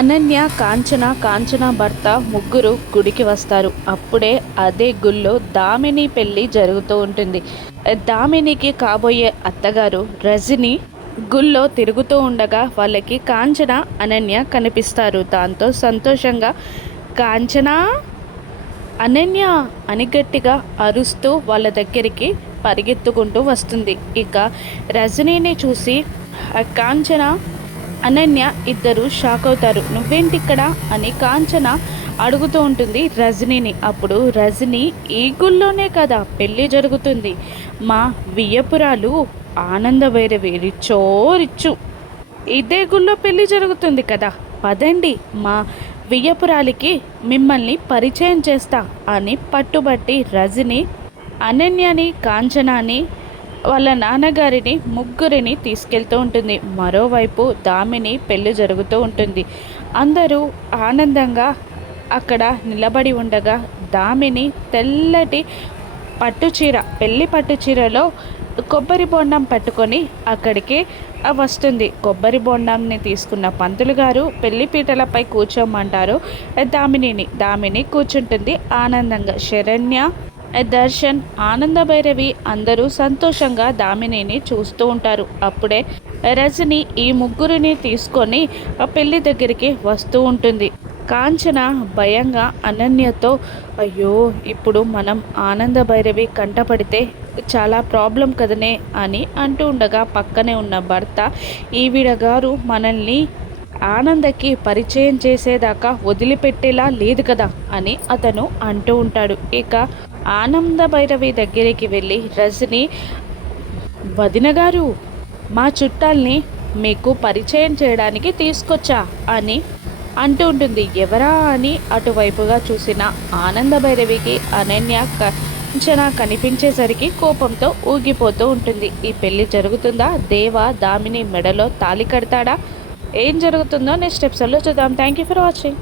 అనన్య, కాంచన, కాంచన భర్త ముగ్గురు గుడికి వస్తారు. అప్పుడే అదే గుళ్ళో దామిని పెళ్ళి జరుగుతూ ఉంటుంది. దామినికి కాబోయే అత్తగారు రజని గుళ్ళో తిరుగుతూ ఉండగా వాళ్ళకి కాంచన, అనన్య కనిపిస్తారు. దాంతో సంతోషంగా కాంచన, అనన్య అని గట్టిగా అరుస్తూ వాళ్ళ దగ్గరికి పరిగెత్తుకుంటూ వస్తుంది. ఇక రజనీని చూసి కాంచన, అనన్య ఇద్దరు షాక్ అవుతారు. నువ్వేంటిక్కడ అని కాంచన అడుగుతూ ఉంటుంది రజనీని. అప్పుడు రజనీ, ఈ గుళ్ళోనే కదా పెళ్ళి జరుగుతుంది, మా వియ్యపురాలు ఆనందభైరవి రిచ్చో రిచ్చు, ఇదే గుళ్ళో పెళ్ళి జరుగుతుంది కదా, పదండి మా వియ్యపురాలికి మిమ్మల్ని పరిచయం చేస్తా అని పట్టుబట్టి రజని అనన్యని, కాంచనాని, వాళ్ళ నాన్నగారిని ముగ్గురిని తీసుకెళ్తూ ఉంటుంది. మరోవైపు దామిని పెళ్ళి జరుగుతూ ఉంటుంది. అందరూ ఆనందంగా అక్కడ నిలబడి ఉండగా దామిని తెల్లటి పట్టుచీర, పెళ్లి పట్టుచీరలో కొబ్బరి బొండం పట్టుకొని అక్కడికి వస్తుంది. కొబ్బరి బొండంని తీసుకున్న పంతులు గారు పెళ్లి పీటలపై కూర్చోమంటారు దామిని కూర్చుంటుంది ఆనందంగా. శరణ్య, దర్శన్, ఆనందభైరవి అందరూ సంతోషంగా దామినిని చూస్తూ ఉంటారు. అప్పుడే రజని ఈ ముగ్గురిని తీసుకొని పెళ్లి దగ్గరికి వస్తూ ఉంటుంది. కాంచన భయంగా అనన్యతో, అయ్యో ఇప్పుడు మనం ఆనందభైరవి కంటపడితే చాలా ప్రాబ్లం కదనే అని అంటూ ఉండగా పక్కనే ఉన్న భర్త, ఈవిడ గారు మనల్ని ఆనందకి పరిచయం చేసేదాకా వదిలిపెట్టేలా లేదు కదా అని అతను అంటూ ఉంటాడు. ఇక ఆనందభైరవి దగ్గరికి వెళ్ళి రజని, వదిన గారు మా చుట్టాల్ని మీకు పరిచయం చేయడానికి తీసుకొచ్చా అని అంటూ ఉంటుంది. ఎవరా అని అటువైపుగా చూసిన ఆనందభైరవికి అనన్య కాంచన కనిపించేసరికి కోపంతో ఊగిపోతూ ఉంటుంది. ఈ పెళ్లి జరుగుతుందా? దేవ దామిని మెడలో తాళి కడతాడా? ఏం జరుగుతుందో నెక్స్ట్ ఎపిసోడ్లో చూద్దాం. Thank you for watching.